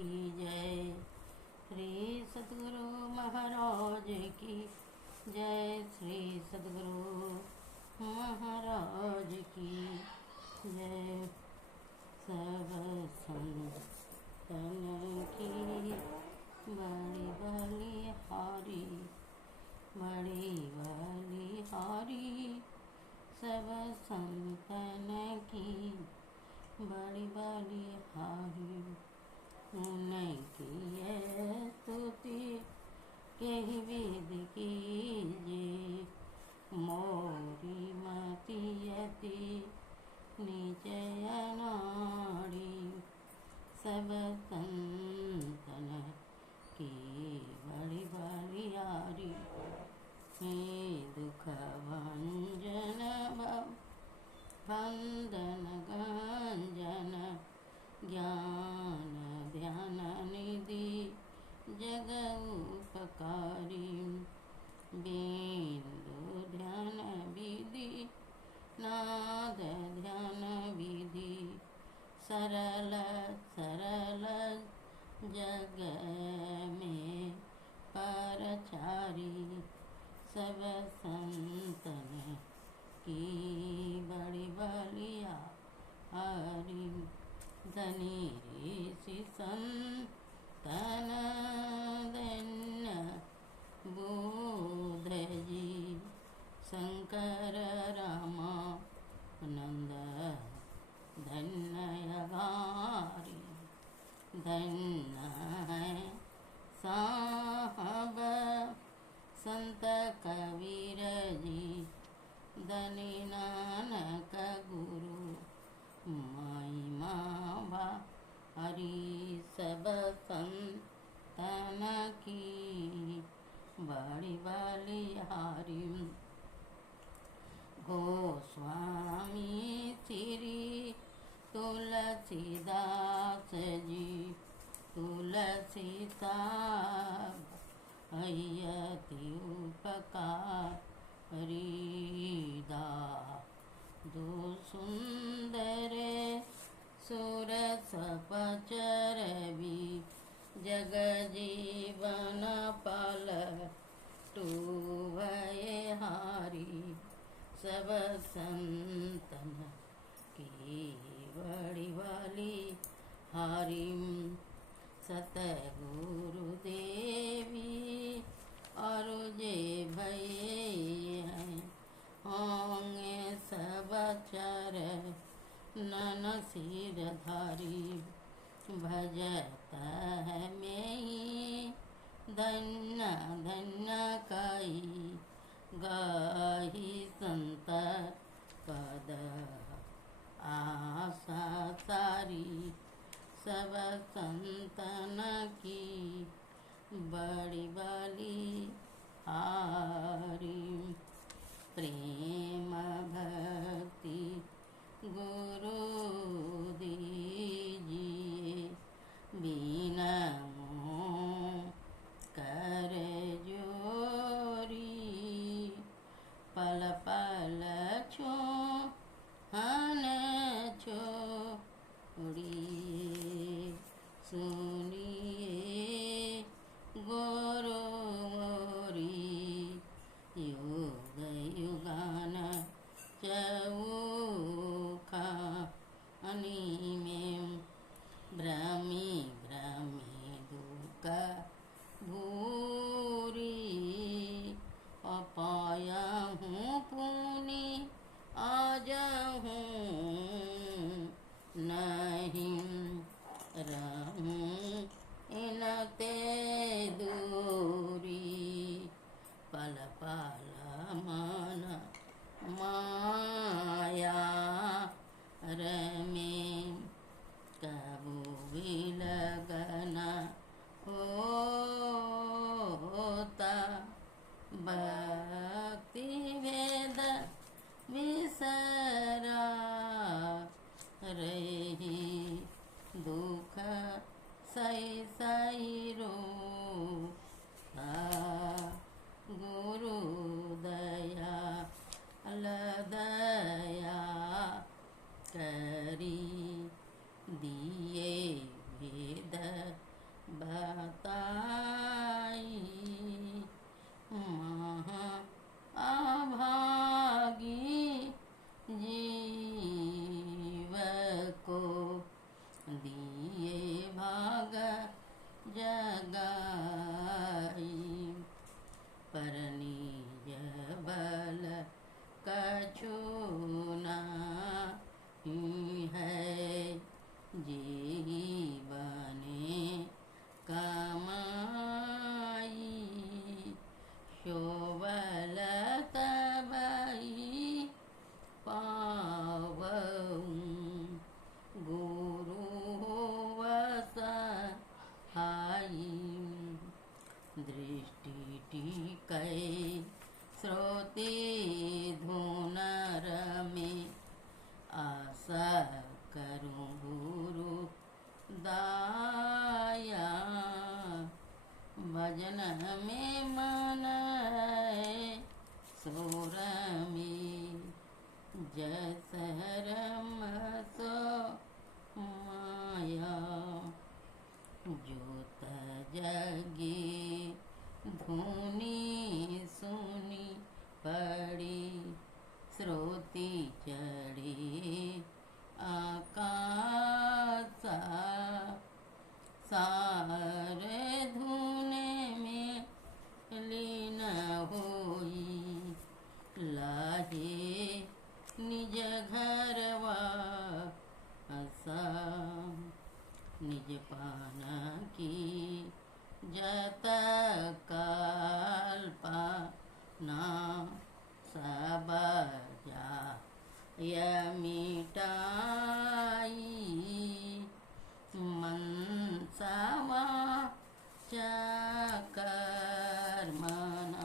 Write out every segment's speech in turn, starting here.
की जय। श्री सद्गुरु महाराज की जय। श्री सद्गुरु महाराज की जय। सब संतन की बड़ी बलिहारी, बड़ी बलिहारी। सब संतन की बड़ी बलिहारी। उनकी स्तुति कही वेद कीजिए। मोरी मति अति निचय नाड़ी। सब संतन की बड़ी बलिहारी। हे दुख भंजन बंधन गंजन, ज्ञान ध्यान निधि जग उपकारी। बिंदु ध्यान विधि नाद ध्यान विधि, सरल सरल जग में परचारी। सब संतन की बड़ी बलिहारी। धनी ऋषि संतन धन्य बुध जी, शंकर रामानंद धन्य गारी। धन्य है साहब संत कबीर जी, धनी नानक गुरु महिमा भारी। सब संतन की बड़ी बलिहारी। गोस्वामी श्री तुलसीदास जी, तुलसी साब अयति उपकारी। दो सुंदर सुरस पचरवि, जग जीवन पाल टूवय हारी। सब संतन की बड़ी बलिहारी। सतगुरु देवी और जे भये हैं, होंगे सब चरणन सिरधारी। भजत है में ही धन्य धन्य कई, गाही संत पद आशा सारी। सब संतन की बड़ी बलिहारी। प्रेम भक्ति गुरु दीजिए, बिना कर जोरी। पल पल छोहन छोड़िए, सुनिए गुरु मोरी। युग युगान चौखानी में, भ्रमी भ्रमी दुख भूरी। अपाया हूँ पुनि आज हूँ, नहीं रहूँ इनते दूरी। पल पल मन माया रमे, कबू भी लगन होता। भक्ति वेद विसरा रही, दुख सही सही रोता। गुरु दया दया करी, दिए भेद बताई। महा अभागी जीव को दिए भाग जगाई। पर निज बल कछु नहीं है, जीवने कमाई। शोभल तबहि पावऊँ, गुरु सहाई। दृष्टि टिकै श्रोति धुनर में, आशा करूं गुरु दाया। भजन में मन है, सुर में जस रम सो माया। जोत जगी धुनी सुनी पड़ी, श्रोति चढ़ी आकाशा। सारे धुने में लीन होई, लाहे निज घरवा आसा। निज पान की जत कल्पना, सब जाय मिटाई। मनसा कर्मणा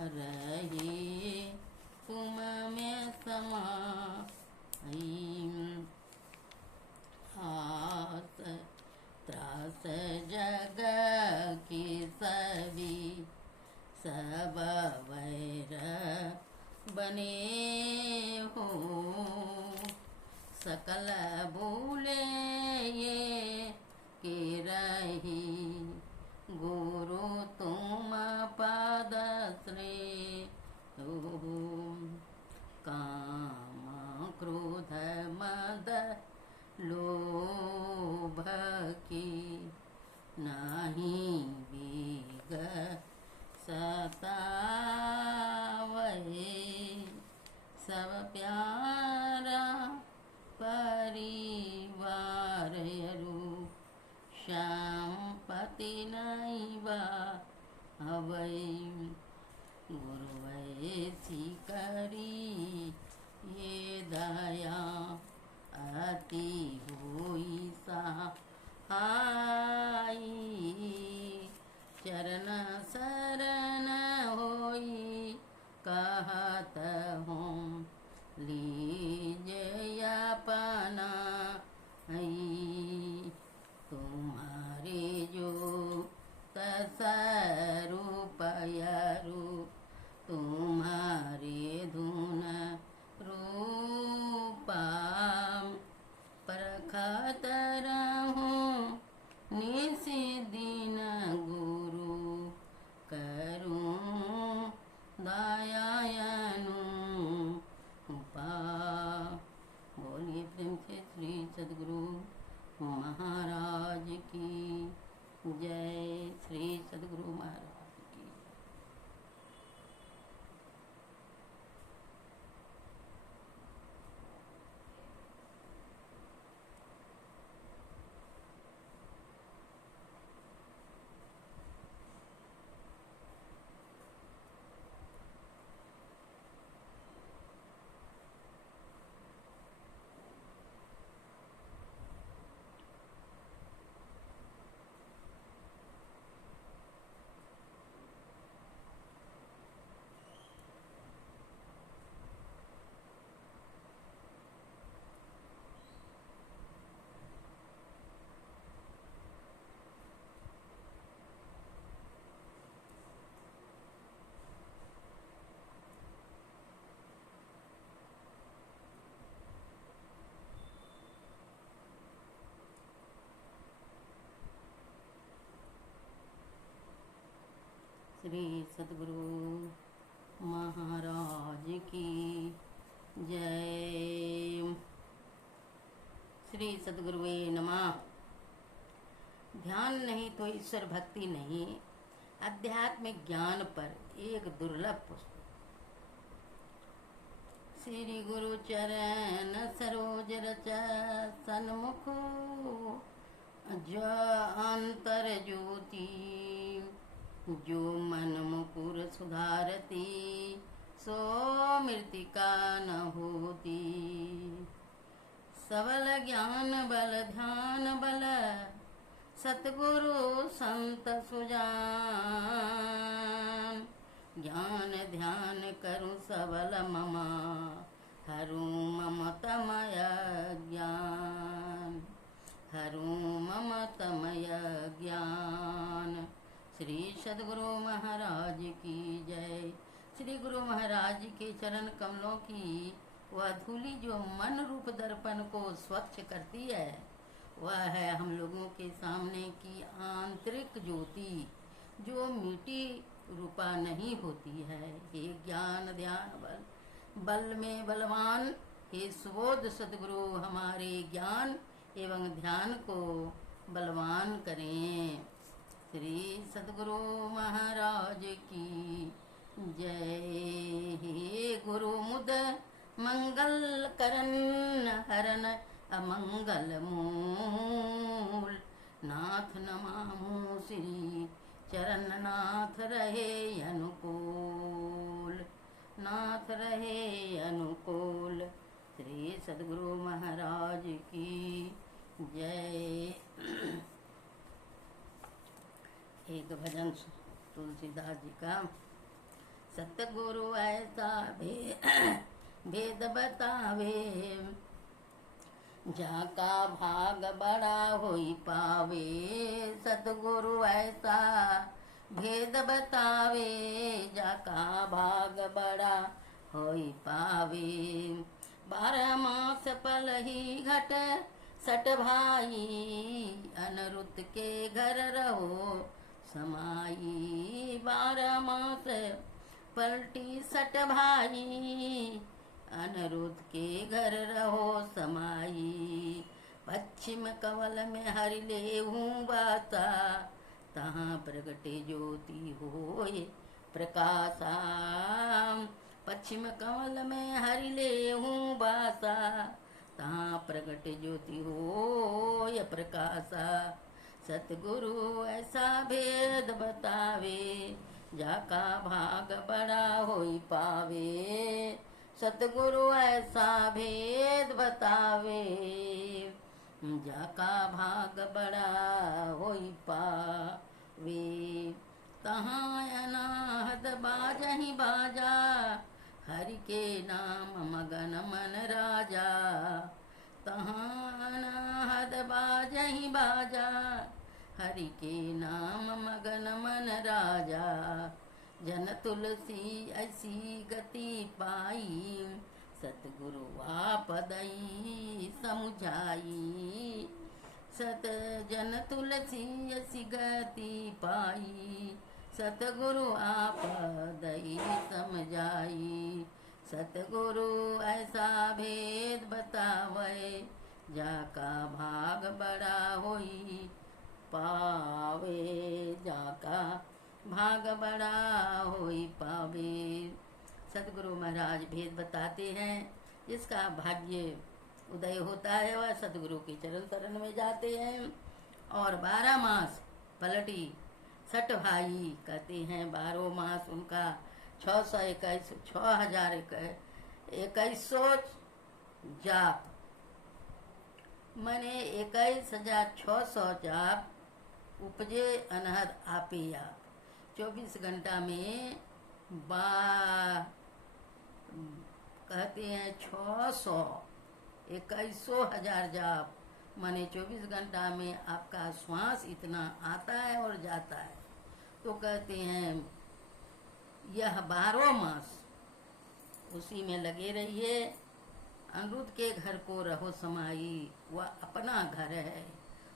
रहे तुम में समाई। आस त्रास जग की सभी, सब वैर बने हो। सकल भूले ये कि रही, गुरु तुम पद श्रेय। काम क्रोध मद लोभ की नहीं बीग सतावै। सब प्यारा परिवार अरु, श्यामपति नहीं बावै। गुरु ऐसी करी ये दया, अति हुई सहाई। चरण शरण होई कहत हूँ, लीजिए अपना। तुम्हारे जो तस्वरूप यरु, तुम्हारे धुन रूपा। परखत रहूं श्री सद्गुरु महाराज की जय। श्री सद्गुरुवे नमः। ध्यान नहीं तो ईश्वर भक्ति नहीं, आध्यात्मिक ज्ञान पर एक दुर्लभ पुस्तक। श्री गुरु चरण सरोज रच सन्मुख, जो अंतर ज्योति, जो मन मुकुर सुधारती, सो मृतिका न होती। सबल ज्ञान बल ध्यान बल, सतगुरु संत सुजान। ज्ञान ध्यान करूं सबल ममा, हरूं ममतमय ज्ञान, हरूं ममतमय ज्ञान। श्री सद्गुरु महाराज की जय। श्री गुरु महाराज के चरण कमलों की वह धूलि जो मन रूप दर्पण को स्वच्छ करती है, वह है हम लोगों के सामने की आंतरिक ज्योति, जो मिट्टी रूपा नहीं होती है। हे ज्ञान ध्यान बल, बल में बलवान, हे सुबोध सद्गुरु हमारे ज्ञान एवं ध्यान को बलवान करें। श्री सद्गुरु महाराज की जय। हे गुरु मुद मंगल करन, हरन अमंगल मूल। नाथ नमामु श्री चरण, नाथ रहे अनुकूल, नाथ रहे अनुकूल। श्री सद्गुरु महाराज की जय। एक भजन तुलसीदास जी का। सतगुरु ऐसा भेद बतावे, जाका भाग बड़ा होई पावे। सतगुरु ऐसा भेद बतावे, जाका भाग बड़ा होई पावे। 12 मास पल ही घट सट भाई, अनरुत के घर रहो समाई। 12 मास पलटी सट भाई, अनरुद्ध के घर रहो समाई। पश्चिम कवल में हरि लेहूं बासा, तहाँ प्रगटे ज्योति होए प्रकाशा। पश्चिम कवल में हरि लेहूं बासा, तहाँ प्रगट ज्योति होए प्रकाशा। सतगुरु ऐसा भेद बतावे, जाका भाग बड़ा होई पावे। सतगुरु ऐसा भेद बतावे, जाका भाग बड़ा होई पावे। तहाँ अनाहद बाजहि बाजा, हरि के नाम मगन मन राजा। तहाँ अनाहद बाजहि बाजा, हरि के नाम मगन मन राजा। जन तुलसी ऐसी गति पाई, सतगुरु आपदई समुझाई। सत जन तुलसी ऐसी गति पाई, सतगुरु आपदई समझाई। सतगुरु ऐसा भेद बतावे, जाका भाग बड़ा होई पावे। जाका भाग बड़ा होई पावे। सतगुरु महाराज भेद बताते हैं, जिसका भाग्य उदय होता है वह सतगुरु के चरण शरण में जाते हैं। और 12 मास पलटी सट भाई कहते हैं। 12 मास उनका 6121 जाप, मने 21,600 जाप उपजे अनहद आपे आप। 24 घंटा में कहते हैं 600 21,000 जाप, माने 24 घंटा में आपका श्वास इतना आता है और जाता है। तो कहते हैं यह 12 मास उसी में लगे रहिए। अनिरुद्ध के घर को रहो समाई, वह अपना घर है,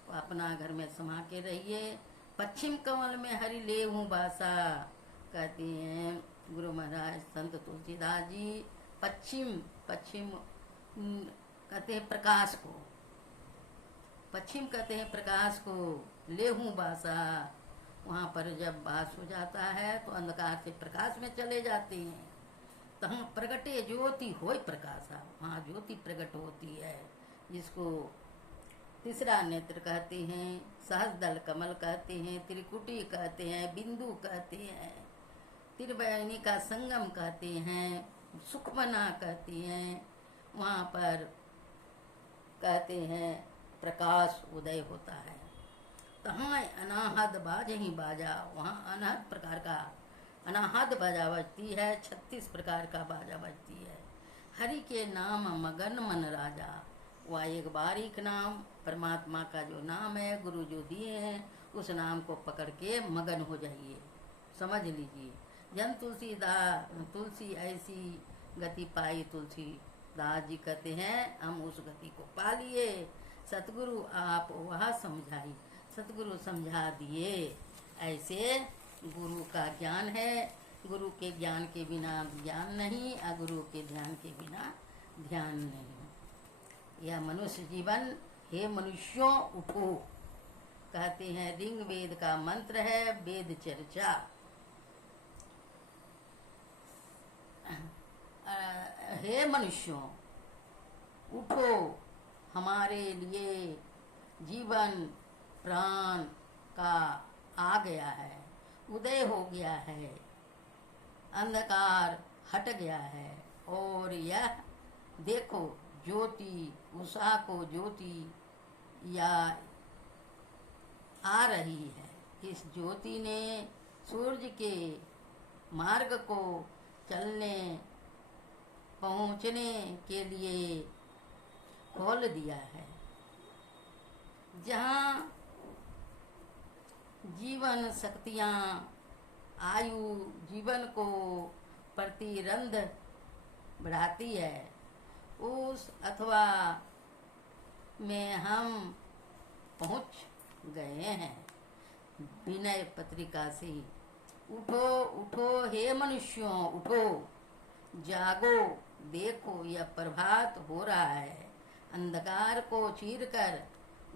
वह अपना घर में समा के रहिए। पश्चिम कमल में हरि लेहूं बासा, कहते हैं गुरु महाराज संत तुलसीदास जी, पश्चिम पश्चिम कहते हैं प्रकाश को, पश्चिम कहते हैं प्रकाश को, लेहूं बासा, वहाँ पर जब बास हो जाता है तो अंधकार से प्रकाश में चले जाते हैं। तहाँ प्रगटे ज्योति होय प्रकाशा, वहाँ ज्योति प्रकट होती है, जिसको तीसरा नेत्र कहते हैं, सहस्रदल कमल कहते हैं, त्रिकुटी कहते हैं, बिंदु कहते हैं, त्रिवेणी का संगम कहते हैं, सुखमना कहते हैं। वहाँ पर कहते हैं प्रकाश उदय होता है। तहाँ अनाहद बाज ही बाजा, वहाँ अनाहद प्रकार का अनाहद बाजा बजती है, 36 प्रकार का बाजा बजती है। हरि के नाम मगन मन राजा, वह एक बारीक नाम, परमात्मा का जो नाम है, गुरु जो दिए हैं, उस नाम को पकड़ के मगन हो जाइए, समझ लीजिए। जन तुलसी ऐसी गति पाई, तुलसीदास जी कहते हैं हम उस गति को पा लिए। सतगुरु आप वह समझाई, सतगुरु समझा दिए। ऐसे गुरु का ज्ञान है, गुरु के ज्ञान के बिना ज्ञान नहीं, अगुरु के ध्यान के बिना ध्यान नहीं। यह मनुष्य जीवन, हे मनुष्यों उठो, कहते हैं ऋग वेद का मंत्र है, वेद चर्चा। हे मनुष्यों उठो, हमारे लिए जीवन प्राण का आ गया है, उदय हो गया है, अंधकार हट गया है। और यह देखो ज्योति, उषा को ज्योति या आ रही है। इस ज्योति ने सूर्य के मार्ग को चलने पहुँचने के लिए खोल दिया है। जहाँ जीवन शक्तियाँ, आयु जीवन को प्रतिरंध बढ़ाती है, उस अथवा में हम पहुँच गए हैं। विनय पत्रिका से उठो उठो हे मनुष्यों उठो, जागो देखो यह प्रभात हो रहा है, अंधकार को चीरकर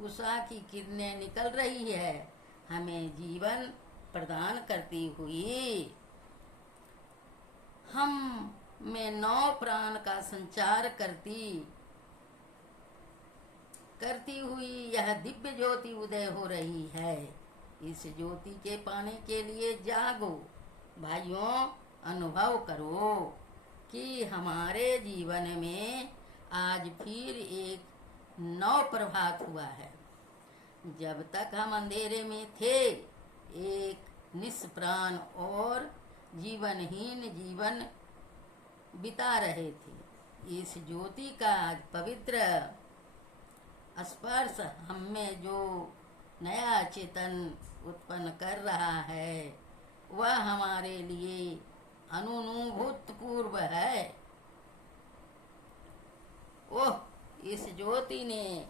उषा की किरणें निकल रही है, हमें जीवन प्रदान करती हुई। हम में 9 प्राण का संचार करती हुई यह दिव्य ज्योति उदय हो रही है। इस ज्योति के पाने के लिए जागो भाइयों, अनुभव करो कि हमारे जीवन में आज फिर एक नव प्रभात हुआ है। जब तक हम अंधेरे में थे, एक निष्प्राण और जीवनहीन जीवन बिता रहे थे। इस ज्योति का पवित्र स्पर्श हमें जो नया चेतन उत्पन्न कर रहा है, वह हमारे लिए अनुभूतपूर्व है। ओह, इस ज्योति ने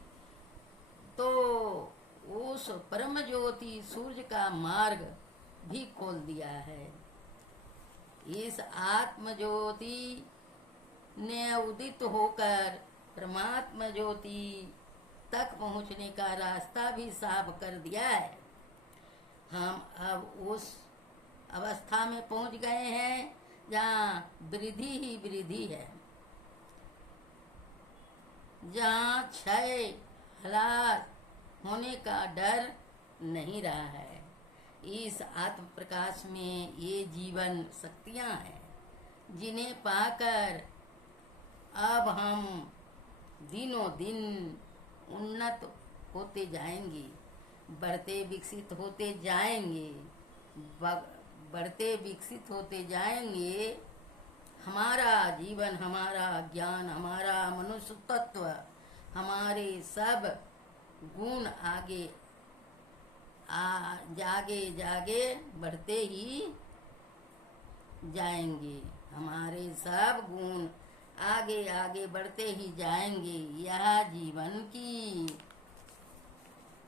तो उस परम ज्योति सूर्य का मार्ग भी खोल दिया है। इस आत्म ज्योति ने उदित होकर परमात्मा ज्योति तक पहुंचने का रास्ता भी साफ कर दिया है। हम अब उस अवस्था में पहुंच गए हैं जहाँ वृद्धि ही वृद्धि है, जहाँ क्षय ह्रास होने का डर नहीं रहा है। इस आत्म प्रकाश में ये जीवन शक्तियाँ हैं, जिन्हें पाकर अब हम दिनों दिन उन्नत होते जाएंगे, बढ़ते विकसित होते जाएंगे, बढ़ते विकसित होते जाएंगे। हमारा जीवन, हमारा ज्ञान, हमारा मनुष्य तत्व, हमारे सब गुण आगे जागे जागे बढ़ते ही जाएंगे। हमारे सब गुण आगे आगे बढ़ते ही जाएंगे। यह जीवन की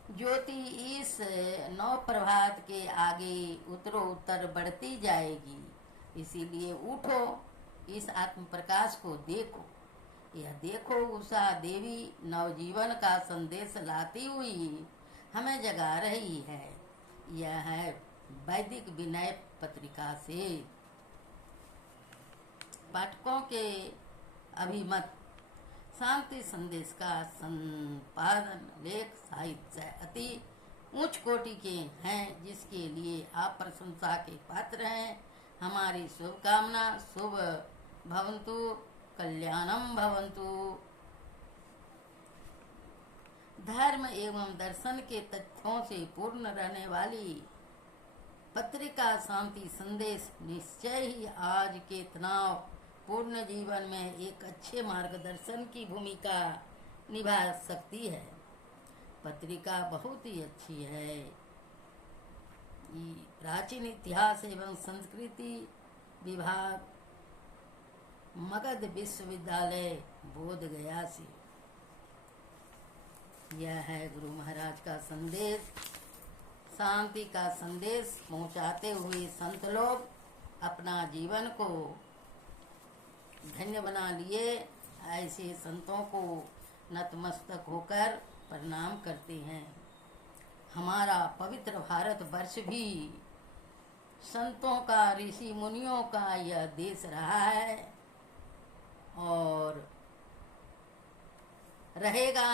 ज्योति इस नौ प्रभात के आगे उत्तरोत्तर बढ़ती जाएगी। इसीलिए उठो, इस आत्म प्रकाश को देखो। यह देखो, उषा देवी नवजीवन का संदेश लाती हुई हमें जगा रही है। यह है वैदिक विनय पत्रिका से। पाठकों के अभिमत शांति संदेश का संपादन लेख साहित्य अति उच्च कोटि के हैं, जिसके लिए आप प्रशंसा के पात्र हैं। हमारी शुभकामना शुभ भवन्तु, कल्याणम भवन्तु। धर्म एवं दर्शन के तथ्यों से पूर्ण रहने वाली पत्रिका शांति संदेश निश्चय ही आज के तनाव पूर्ण जीवन में एक अच्छे मार्गदर्शन की भूमिका निभा सकती है। पत्रिका बहुत ही अच्छी है। प्राचीन इतिहास एवं संस्कृति विभाग, मगध विश्वविद्यालय, बोध गया से। यह है गुरु महाराज का संदेश। शांति का संदेश पहुंचाते हुए संत लोग अपना जीवन को धन्य बना लिए। ऐसे संतों को नतमस्तक होकर प्रणाम करते हैं। हमारा पवित्र भारत वर्ष भी संतों का, ऋषि मुनियों का यह देश रहा है और रहेगा।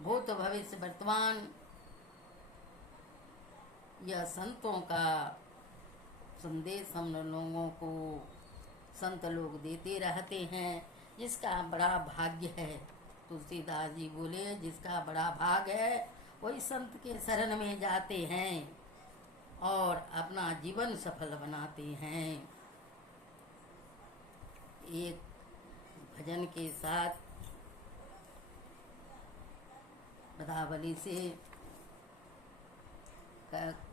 भूत भविष्य वर्तमान यह संतों का संदेश हम लोगों को संत लोग देते रहते हैं, जिसका बड़ा भाग्य है। तुलसीदास जी बोले, जिसका बड़ा भाग है वही संत के शरण में जाते हैं और अपना जीवन सफल बनाते हैं। एक भजन के साथ पदावली से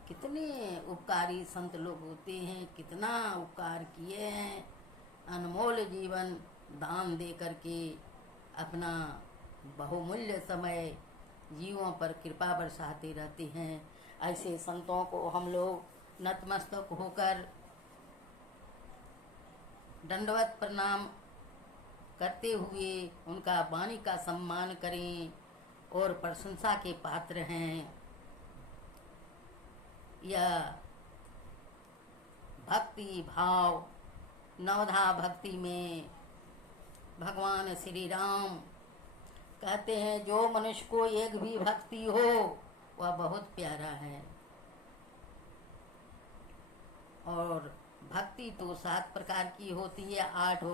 कितने उपकारी संत लोग होते हैं, कितना उपकार किए हैं। अनमोल जीवन दान दे करके अपना बहुमूल्य समय जीवों पर कृपा बरसाते रहते हैं। ऐसे संतों को हम लोग नतमस्तक होकर दंडवत प्रणाम करते हुए उनका वाणी का सम्मान करें और प्रशंसा के पात्र हैं। यह भक्ति भाव, नवधा भक्ति में भगवान श्री राम कहते हैं, जो मनुष्य को एक भी भक्ति हो वह बहुत प्यारा है। और भक्ति तो 7 प्रकार की होती है, 8